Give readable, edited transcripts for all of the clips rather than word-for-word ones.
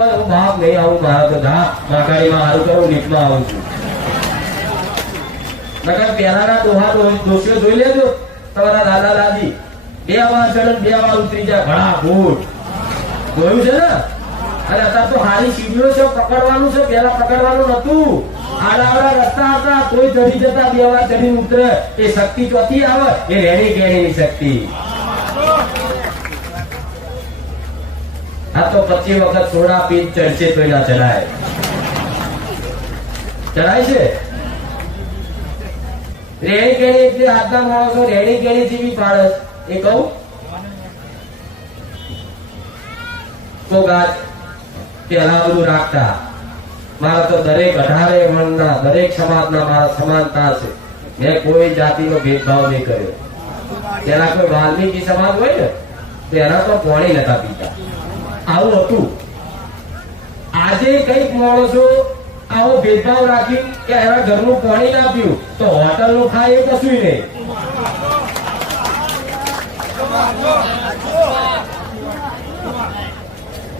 હું બાપ નહીં આવું મારા તો ધા માકાડીમાં હારું કરું નીકળવા આવું છું. નકર પહેલાના દોહા દોષીઓ જોઈ લેજો. તમારા દાદા દાદી 2 વાર ચડે 2 વાર ઉતરી જાય ઘણા ભૂત જોયું છે ને. અને અત્યારે તો હારી સીડીઓ છે, પકડવાનું છે. પહેલા પકડવાનું નતું. આડા રસ્તા હતા કોઈ ચડી જતા 2 વાર ચડીને ઉતરે. એ શક્તિ ચોથી આવે એ રેણી કેણીની શક્તિ. આ તો 25 વખત સોડા પીન ચડશે તો ના ચડાય. ચડાય છે રેણી કેણી. એટલે આજના માણસો રેણી કેણી જેવી પાડે એ કહું તો ગાજ પેલા બધું રાખતા. મારા તો દરેક 18 વર્ણના દરેક સમાજના મારા સમાનતા છે. મેં કોઈ જાતિનો ભેદભાવ નહીં કર્યો. તેના કોઈ વાલ્મીકી સમાજ હોય ને તો એના તો પાણી નતા પીતા. આવું હતું. આજે કઈક માણસો આવો ભેદભાવ રાખી કે એના ઘરનું પાણી ના પીવું તો હોટલ નું ખાય એ કશું નહીં.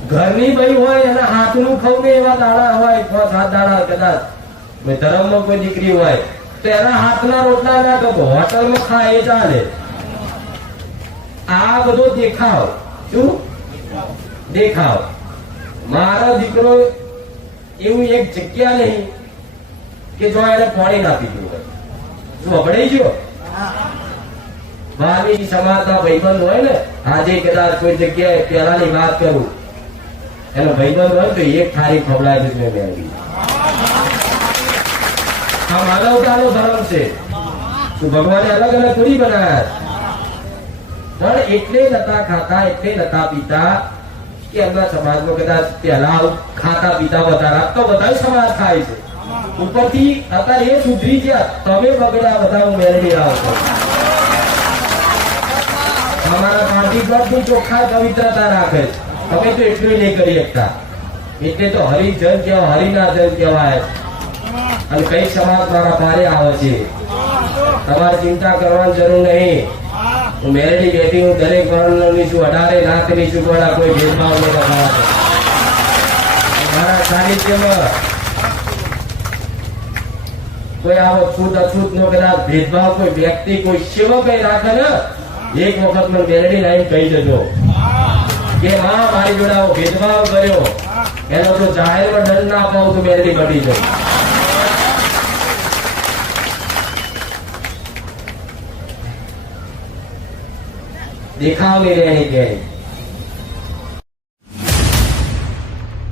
ઘરની ભાઈ હોય એના હાથનું ખવું એવા દાડા હોય 6-7 દાડા કદાચ ધર્મમાં કોઈ દીકરી હોય તો એના હાથના રોટલા ના કરો હોટલમાં ખાય એ ચાલે. આ બધો દેખાવ. શું દેખાવ? મારો દીકરો એવું એક જગ્યા નહીં કે જો એને પાણી ના પીધું હોય. શું અભડાઈ ગયો? વાલ્મીકી સમાજના ભાઈબંધ હોય ને, આજે કદાચ કોઈ જગ્યાએ પેલાની વાત કરું એનો ભાઈબંધ હોય તો એક થાળી ખવડાવી જ મેં મેળવી. આ માનવતાનો ધર્મ છે. શું ભગવાને અલગ અલગ થોડી બનાવ્યા? પણ એટલે નતા ખાતા, એટલે નતા પીતા કે એમના સમાજમાં કદાચ પહેલા ખાતા પીતા વધારે. તો બધા સમાજ ખાય છે. ઉપરથી અત્યારે એ સુધરી ગયા, તમે બગડ્યા બધા. હું મેળવી આવો છો. અમારા પાર્ટી નું ચોખ્ખા પવિત્રતા રાખે છે. તમે તો એટલું નહીં કરી શકતા. એટલે તો હરિજન કહેવાય, હરિના જન કહેવાય. અને કઈ સમાજ મારા પારે આવે છે. તમારે ચિંતા કરવાની જરૂર નહીં. હું મેરેડી બેઠી હું દરેક વર્ણની છું, 18 નાથની છું. કોઈ ભેદભાવ નહીં રખાવા. મારા સાહિત્યમાં કોઈ આવો છૂટ અછૂત નો કદાચ ભેદભાવ કોઈ વ્યક્તિ કોઈ સેવક રાખે ને એક વખત મને મેરેડી લાઈન કહી જજો કે હા મારી જોડે આવો ભેદભાવ કર્યો, એનો તો જાહેરમાં દંડ ના અપાવ તો મેરેડી બની જાય. દેખાવ નહીં રહેણી કેણી.